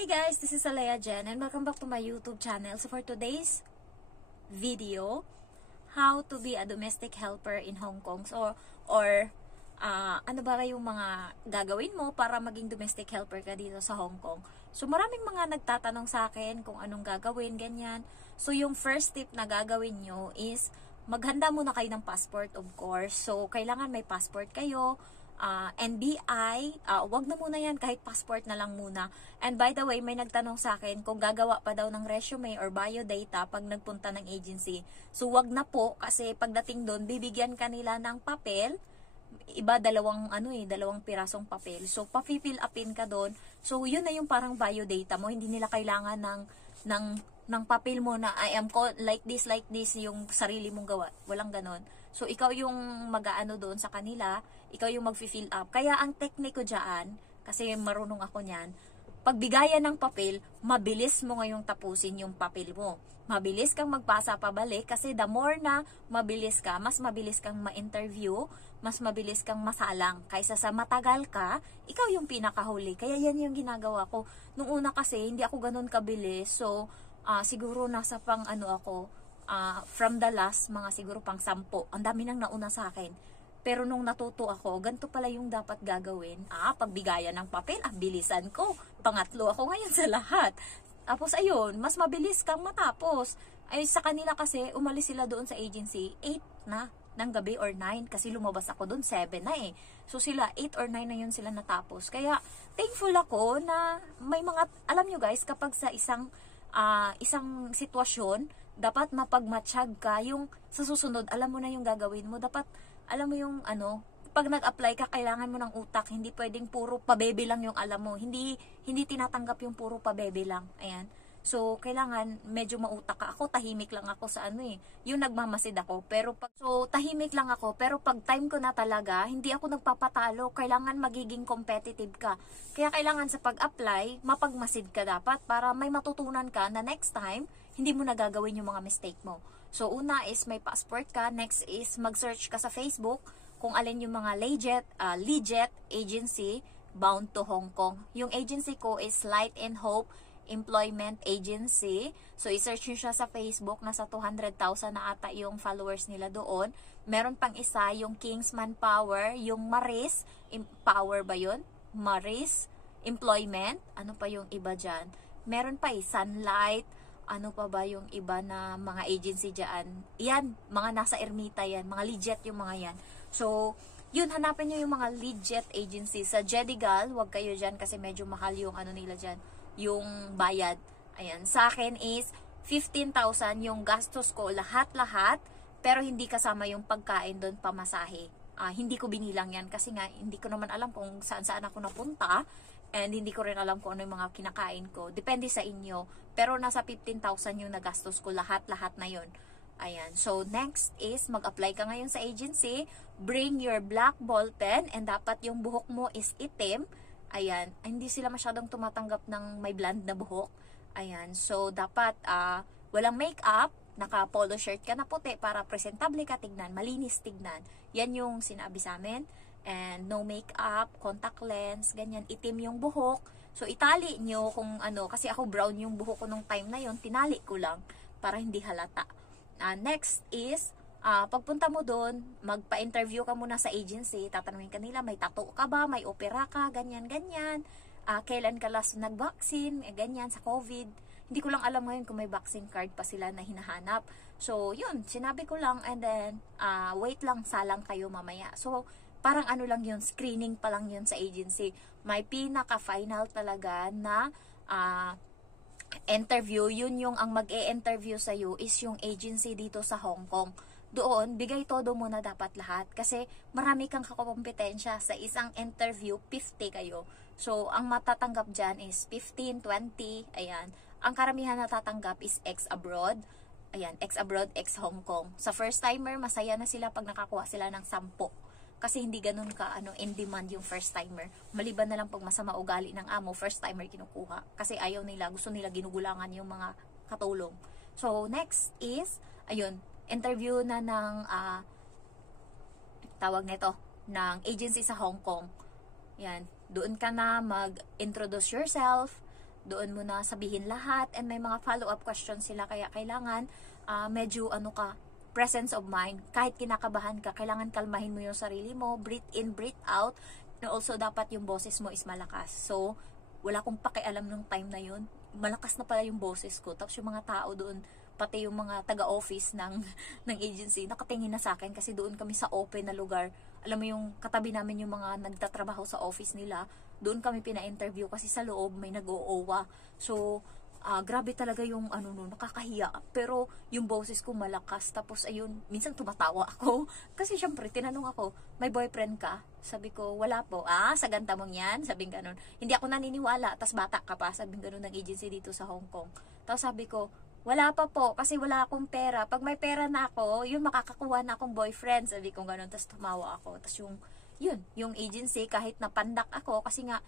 Hi guys, this is Alea Jen and welcome back to my YouTube channel. So for today's video, how to be a domestic helper in Hong Kong. Ano ba yung mga gagawin mo para maging domestic helper ka dito sa Hong Kong. So maraming mga nagtatanong sa akin kung anong gagawin, ganyan. So yung first tip na gagawin nyo is maghanda muna kayo ng passport, of course. So kailangan may passport kayo. NBI, wag na muna yan, kahit passport na lang muna. And by the way, may nagtanong sa akin kung gagawa pa daw ng resume or biodata pag nagpunta ng agency. So wag na po, kasi pagdating doon, bibigyan kanila ng papel, iba dalawang pirasong papel. So pa-fill upin ka doon. So yun na yung parang biodata mo, hindi nila kailangan ng papel mo na I am like this, yung sarili mong gawa. Walang ganon. So, ikaw yung mag-aano doon sa kanila, ikaw yung mag-fill up. Kaya ang tekniko dyan, kasi marunong ako niyan, pagbigayan ng papel, mabilis mo ngayong tapusin yung papel mo. Mabilis kang magpasa pabalik kasi the more na mabilis ka, mas mabilis kang ma-interview, mas mabilis kang masalang. Kaysa sa matagal ka, ikaw yung pinakahuli. Kaya yan yung ginagawa ko. Nung una kasi, hindi ako ganun kabilis. So, siguro nasa from the last, mga siguro pang 10. Ang dami nang nauna sa akin. Pero nung natuto ako, ganito pala yung dapat gagawin. Pagbigayan ng papel, bilisan ko. Pangatlo ako ngayon sa lahat. Tapos ayun, mas mabilis kang matapos. Ay sa kanila kasi, umalis sila doon sa agency, 8 na ng gabi or 9. Kasi lumabas ako doon, 7 na eh. So sila, 8 or 9 na yun sila natapos. Kaya, thankful ako na may mga, alam nyo guys, kapag sa isang sitwasyon, dapat mapagmatsyag ka, yung sa susunod, alam mo na yung gagawin mo. Dapat, alam mo yung pag nag-apply ka, kailangan mo ng utak. Hindi pwedeng puro pabebe lang yung alam mo. Hindi tinatanggap yung puro pabebe lang. Ayan. So, kailangan medyo mautak ka. Ako, tahimik lang ako sa yung nagmamasid ako. Tahimik lang ako. Pero pag time ko na talaga, hindi ako nagpapatalo. Kailangan magiging competitive ka. Kaya kailangan sa pag-apply, mapagmasid ka dapat para may matutunan ka na next time, hindi mo nagagawin yung mga mistake mo. So, una is may passport ka. Next is mag-search ka sa Facebook kung alin yung mga legit agency bound to Hong Kong. Yung agency ko is Light and Hope Employment Agency. So, i-search nyo siya sa Facebook. Nasa 200,000 na ata yung followers nila doon. Meron pang isa, yung Kingsman Power, yung Maris, Power ba yun? Maris Employment. Ano pa yung iba dyan? Meron pa Sunlight. Ano pa ba yung iba na mga agency dyan? Yan, mga nasa Ermita yan. Mga legit yung mga yan. So, yun, hanapin nyo yung mga legit agency. Sa Jedigal, wag kayo dyan kasi medyo mahal yung nila dyan. Yung bayad. Ayan, sa akin is 15,000 yung gastos ko lahat-lahat, pero hindi kasama yung pagkain doon, pamasahe. Hindi ko binilang yan kasi nga hindi ko naman alam kung saan-saan ako napunta, and hindi ko rin alam kung ano yung mga kinakain ko. Depende sa inyo. Pero nasa 15,000 yung nagastos ko lahat-lahat na yun. Ayan. So, next is mag-apply ka ngayon sa agency. Bring your black ball pen, and dapat yung buhok mo is itim. Ayan. Hindi sila masyadong tumatanggap ng may blonde na buhok. Ayan. So, dapat walang makeup. Naka-polo shirt ka na puti para presentable ka tignan. Malinis tignan. Yan yung sinabi sa amin. And no makeup, contact lens, ganyan. Itim yung buhok. So, itali nyo kung kasi ako brown yung buhok ko nung time na yon, tinali ko lang para hindi halata. Next is, pagpunta mo doon, magpa-interview ka muna sa agency, tatanungin ka nila, may tattoo ka ba, may opera ka, ganyan. Kailan ka last nag-vaccine, ganyan, sa COVID. Hindi ko lang alam ngayon kung may vaccine card pa sila na hinahanap. So, yun, sinabi ko lang, and then, wait lang, salang kayo mamaya. So, parang lang yun, screening pa lang yun sa agency. May pinaka-final talaga na interview. Yun yung ang mag-e-interview sa'yo is yung agency dito sa Hong Kong. Doon, bigay todo muna dapat lahat. Kasi marami kang kakompetensya. Sa isang interview, 50 kayo. So, ang matatanggap dyan is 15, 20, ayan. Ang karamihan na tatanggap is ex-abroad. Ayan, ex-abroad, ex-Hong Kong. Sa first-timer, masaya na sila pag nakakuha sila ng 10. Kasi hindi ganun ka in demand yung first timer. Maliban na lang pag masama ugali ng amo, first timer kinukuha. Kasi ayaw nila, gusto nila ginugulangan yung mga katulong. So, next is, ayun, interview na ng tawag nito, ng agency sa Hong Kong. Yan, doon ka na mag-introduce yourself, doon mo na sabihin lahat, and may mga follow-up questions sila, kaya kailangan medyo presence of mind. Kahit kinakabahan ka, kailangan kalmahin mo yung sarili mo, breathe in, breathe out, and also dapat yung boses mo is malakas. So, wala akong pakialam nung time na yun. Malakas na pala yung boses ko. Tapos yung mga tao doon, pati yung mga taga-office ng agency, nakatingin na sa akin kasi doon kami sa open na lugar. Alam mo yung katabi namin yung mga nagtatrabaho sa office nila, doon kami pina-interview kasi sa loob may nag-oowa. So, grabe talaga yung nakakahiya. Pero yung boses ko malakas. Tapos ayun, minsan tumatawa ako. Kasi syempre, tinanong ako, may boyfriend ka? Sabi ko, wala po. Sa ganda mong yan? Sabing ganun. Hindi ako naniniwala. Tapos bata ka pa. Sabing ganun ng agency dito sa Hong Kong. Tapos sabi ko, wala pa po, kasi wala akong pera. Pag may pera na ako, yun, makakakuha na akong boyfriend. Sabi ko ganun, tapos tumawa ako. Tapos yung agency, kahit napandak ako, kasi nga,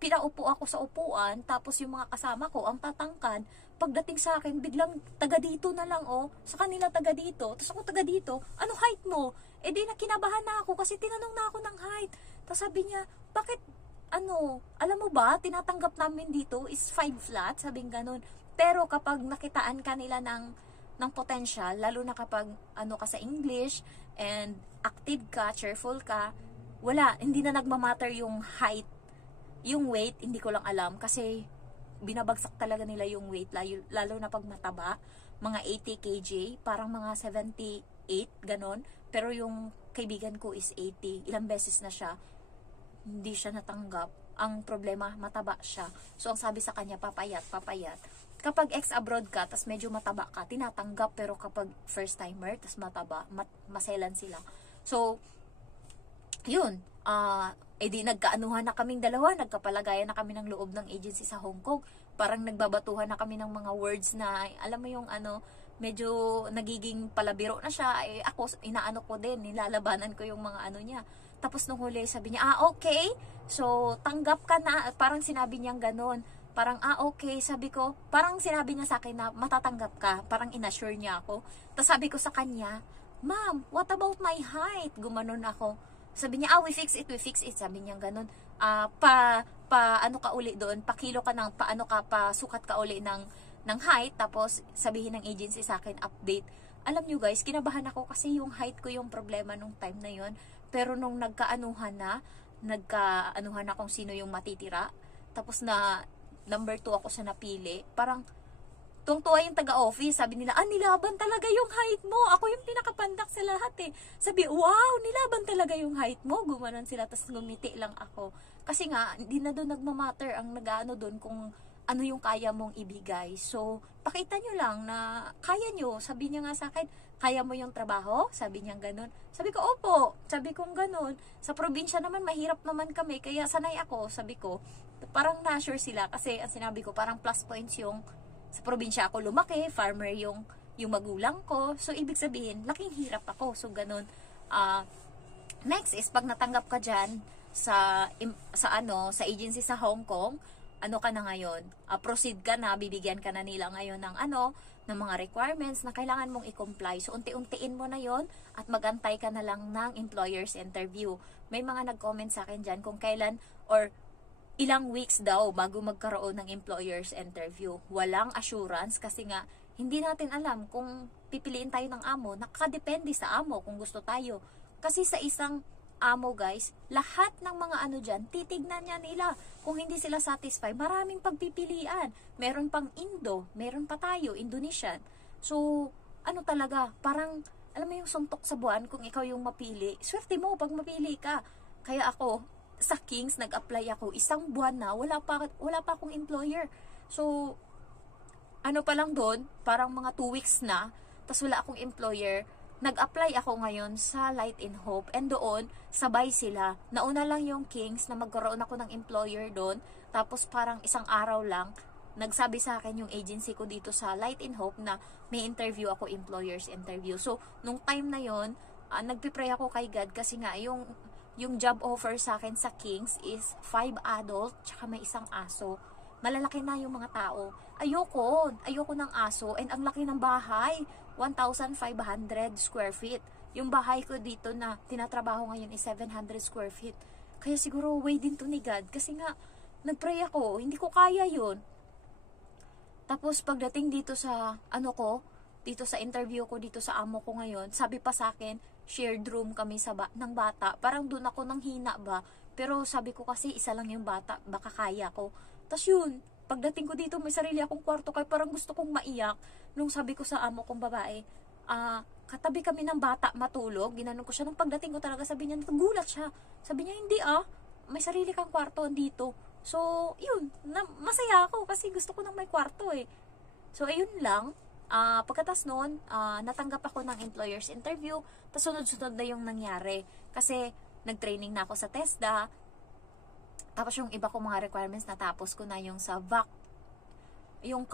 pinaupo ako sa upuan, tapos yung mga kasama ko, ang tatangkan, pagdating sa akin, biglang taga dito na lang, sa kanila taga dito, tapos ako taga dito, ano height mo? Di nakinabahan na ako, kasi tinanong na ako ng height. Tapos sabi niya, bakit, alam mo ba, tinatanggap namin dito is 5 flat, sabing ganun. Pero kapag nakitaan ka nila ng potential, lalo na kapag ka sa English and active ka, cheerful ka, hindi na nagmamatter yung height. Yung weight, hindi ko lang alam kasi binabagsak talaga nila yung weight, lalo na pag mataba, mga 80 kg, parang mga 78, ganon. Pero yung kaibigan ko is 80, ilang beses na siya, hindi siya natanggap. Ang problema, mataba siya. So, ang sabi sa kanya, papayat. Kapag ex-abroad ka, tas medyo mataba ka, tinatanggap. Pero kapag first-timer, tas mataba, maselan sila. So, yun. Di nagkaanuhan na kaming dalawa, nagkapalagayan na kami ng loob ng agency sa Hong Kong. Parang nagbabatuhan na kami ng mga words na, alam mo yung medyo nagiging palabiro na siya. Ako, inaano ko din, nilalabanan ko yung mga niya. Tapos nung huli, sabi niya, okay, so tanggap ka na. Parang sinabi niyang ganon. Parang, okay, sabi ko, parang sinabi niya sa akin na matatanggap ka. Parang inassure niya ako. Tapos sabi ko sa kanya, ma'am, what about my height? Gumanon ako. Sabi niya, we fix it. Sabi niya ganon. Ka uli doon, pakilo ka ng, sukat ka uli ng height. Tapos sabihin ng agency sa akin, update. Alam niyo guys, kinabahan ako kasi yung height ko yung problema nung time na yon. Pero nung nagkaanuhan na kung sino yung matitira. Tapos na, number 2 ako sa napili. Parang, tuwang-tuwa yung taga-office. Sabi nila, nilaban talaga yung height mo. Ako yung pinakapandak sa lahat eh. Sabi, wow, nilaban talaga yung height mo. Gumanon sila, tapos ngumiti lang ako. Kasi nga, hindi na doon nagmamatter ang doon kung ano yung kaya mong ibigay. So, pakita nyo lang na kaya nyo. Sabi niya nga sa akin, kaya mo yung trabaho? Sabi niya ganon. Sabi ko, opo. Sabi ko ganon. Sa probinsya naman, mahirap naman kami. Kaya sanay ako. Sabi ko, parang na-sure sila. Kasi ang sinabi ko, parang plus points yung sa probinsya ako lumaki, farmer yung magulang ko. So, ibig sabihin, laking hirap ako. So, ganon. Next is, pag natanggap ka dyan sa agency sa Hong Kong, ka na ngayon? Proceed ka na, bibigyan ka na nila ngayon ng ng mga requirements na kailangan mong i-comply. So, unti-untiin mo na yon at magantay ka na lang ng employer's interview. May mga nag-comment sa akin dyan kung kailan or ilang weeks daw bago magkaroon ng employer's interview. Walang assurance kasi nga hindi natin alam kung pipiliin tayo ng amo. Nakadepende sa amo kung gusto tayo. Kasi sa isang amo guys, lahat ng mga dyan, titignan niya nila. Kung hindi sila satisfied, maraming pagpipilian. Meron pang Indo, meron pa tayo, Indonesian. So, talaga, parang, alam mo yung suntok sa buwan kung ikaw yung mapili. Swerte mo pag mapili ka. Kaya ako, sa Kings, nag-apply ako, 1 buwan na, wala pa akong employer. So, pa lang doon, parang mga 2 weeks na, tas wala akong employer. Nag-apply ako ngayon sa Light in Hope, and doon, sabay sila. Nauna lang yung Kings na magkaroon ako ng employer doon, tapos parang 1 araw lang, nagsabi sa akin yung agency ko dito sa Light in Hope na may interview ako, employer's interview. So, nung time na yon, nagpipray ako kay God kasi nga yung job offer sa akin sa Kings is 5 adult, tsaka may 1 aso. Malalaki na yung mga tao. Ayoko ng aso, and ang laki ng bahay. 1,500 square feet. Yung bahay ko dito na tinatrabaho ngayon is 700 square feet. Kaya siguro way din to ni God. Kasi nga, nagpray ako, hindi ko kaya yun. Tapos pagdating dito sa dito sa interview ko dito sa amo ko ngayon, sabi pa sa akin, shared room kami ng bata. Parang doon ako nang hina ba. Pero sabi ko kasi isa lang yung bata, baka kaya ko. Tapos yun, pagdating ko dito may sarili akong kwarto kaya parang gusto kong maiyak. Nung sabi ko sa amo kong babae, katabi kami ng bata matulog, ginanon ko siya. Nung pagdating ko talaga, sabi niya, nagulat siya. Sabi niya, hindi may sarili kang kwarto dito. So, yun, masaya ako kasi gusto ko nang may kwarto eh. So, ayun lang. Pagkatas noon, natanggap ako ng employer's interview, tapos sunod-sunod na yung nangyari. Kasi, nag-training na ako sa TESDA, tapos yung iba ko mga requirements, natapos ko na yung sa yung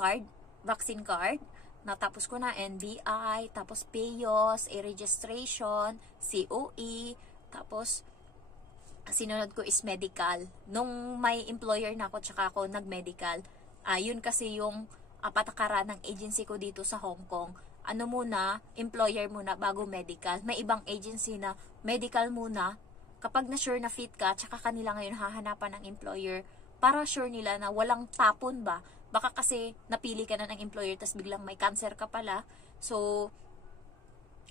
vaccine card, natapos ko na NBI, tapos PAYOS, e-registration, COE, tapos, sinunod ko is medical. Nung may employer na ako, tsaka ako nag-medical. Yun kasi yung patakaran ng agency ko dito sa Hong Kong. Ano muna, employer muna bago medical. May ibang agency na medical muna. Kapag na-sure na fit ka, tsaka kanila ngayon hahanapan ng employer para sure nila na walang tapon ba. Baka kasi napili ka na ng employer tapos biglang may cancer ka pala. So,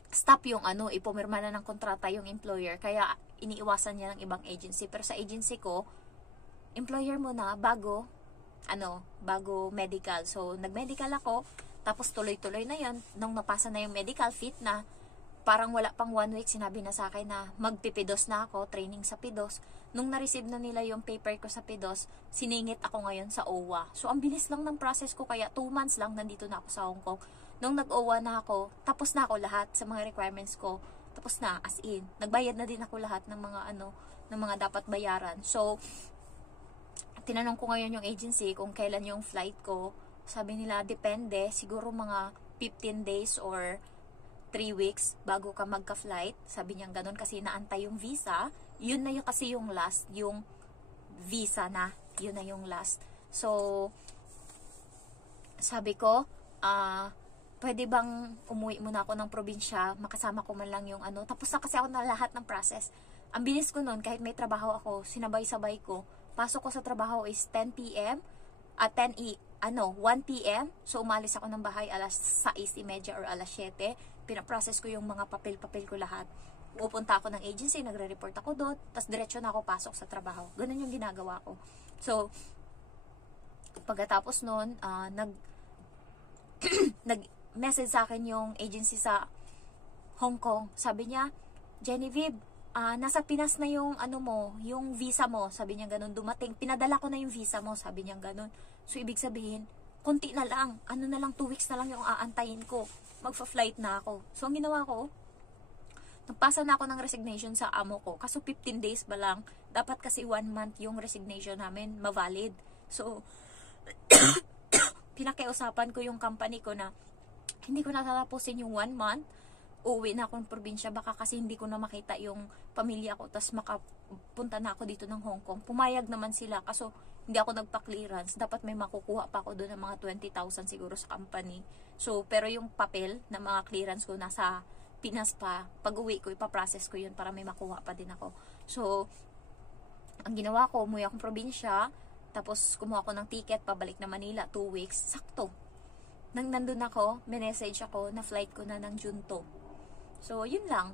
stop yung ipumirma na ng kontrata yung employer. Kaya iniiwasan niya ng ibang agency. Pero sa agency ko, employer muna bago medical. So, nag-medical ako, tapos tuloy-tuloy na yan. Nung napasa na yung medical, fit na, parang wala pang 1 week, sinabi na sa akin na magpipidos na ako, training sa PIDOS. Nung na-receive na nila yung paper ko sa PIDOS, siningit ako ngayon sa OWA. So, ang bilis lang ng process ko, kaya 2 months lang nandito na ako sa Hong Kong. Nung nag-OWA na ako, tapos na ako lahat sa mga requirements ko. Tapos na, as in. Nagbayad na din ako lahat ng mga dapat bayaran. So, tinanong ko ngayon yung agency kung kailan yung flight ko. Sabi nila, depende. Siguro mga 15 days or 3 weeks bago ka magka-flight. Sabi niya ganun kasi naantay yung visa. Yun na yung kasi yung last. Yung visa na. Yun na yung last. So, sabi ko, pwede bang umuwi muna ako ng probinsya? Makasama ko man lang yung Tapos na kasi ako na lahat ng process. Ang bilis ko nun, kahit may trabaho ako, sinabay-sabay ko. Pasok ko sa trabaho is 10 p.m. at 1 p.m. So, umalis ako ng bahay alas 6:30 or alas 7. Pinaprocess ko yung mga papel-papel ko lahat. Pupunta ako ng agency, nagre-report ako doon, tapos diretso na ako pasok sa trabaho. Ganun yung ginagawa ko. So, pagkatapos nun, nag-message sa akin yung agency sa Hong Kong. Sabi niya, Genevieve, nasa Pinas na yung yung visa mo, sabi niya ganun, dumating, pinadala ko na yung visa mo, sabi niya ganun. So, ibig sabihin, konti na lang, 2 weeks na lang yung aantayin ko, magfa-flight na ako. So, ang ginawa ko, nagpasa na ako ng resignation sa amo ko, kaso 15 days ba lang, dapat kasi 1 month yung resignation namin, mavalid. So, pinakiusapan ko yung company ko na, hindi ko natatapusin yung 1 month, uuwi na akong probinsya, baka kasi hindi ko na makita yung pamilya ko, tas makapunta na ako dito ng Hong Kong. Pumayag naman sila, kaso hindi ako nagpa-clearance. Dapat may makukuha pa ako doon ng mga 20,000 siguro sa company. So, pero yung papel na mga clearance ko nasa Pinas pa, pag uwi ko, ipaprocess ko yun para may makuha pa din ako. So, ang ginawa ko, umuwi akong probinsya, tapos kumuha ko ng ticket, pabalik na Manila, 2 weeks, sakto. Nang nandun ako, message ako na flight ko na ng June 2. So, yun lang.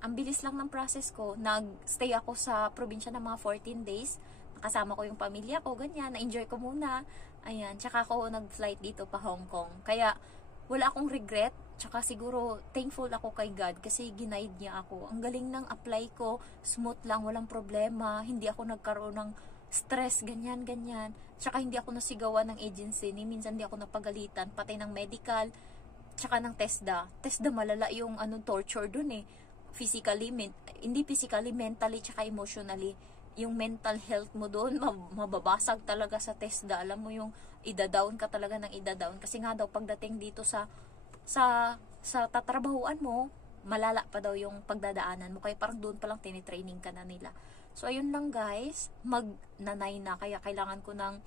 Ang bilis lang ng process ko. Nag-stay ako sa probinsya ng mga 14 days. Nakasama ko yung pamilya ko, ganyan. Na-enjoy ko muna. Ayan. Tsaka ako nag-flight dito pa Hong Kong. Kaya, wala akong regret. Tsaka siguro, thankful ako kay God kasi ginaid niya ako. Ang galing ng apply ko. Smooth lang, walang problema. Hindi ako nagkaroon ng stress, ganyan, ganyan. Tsaka hindi ako nasigawan ng agency. Minsan hindi ako napagalitan. Pati ng medical. Tsaka ng TESDA. TESDA malala yung torture dun eh. Physically, hindi physically, mentally, tsaka emotionally. Yung mental health mo dun, mababasag talaga sa TESDA. Alam mo yung ida-down ka talaga ng ida-down. Kasi nga daw, pagdating dito sa tatrabahuan mo, malala pa daw yung pagdadaanan mo. Kaya parang doon pa lang tinitraining ka na nila. So, ayun lang guys. Mag-nanay na. Kaya kailangan ko ng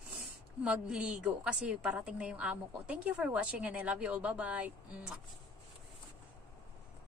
magligo kasi parating na yung amo ko. Thank you for watching and I love you all. Bye-bye.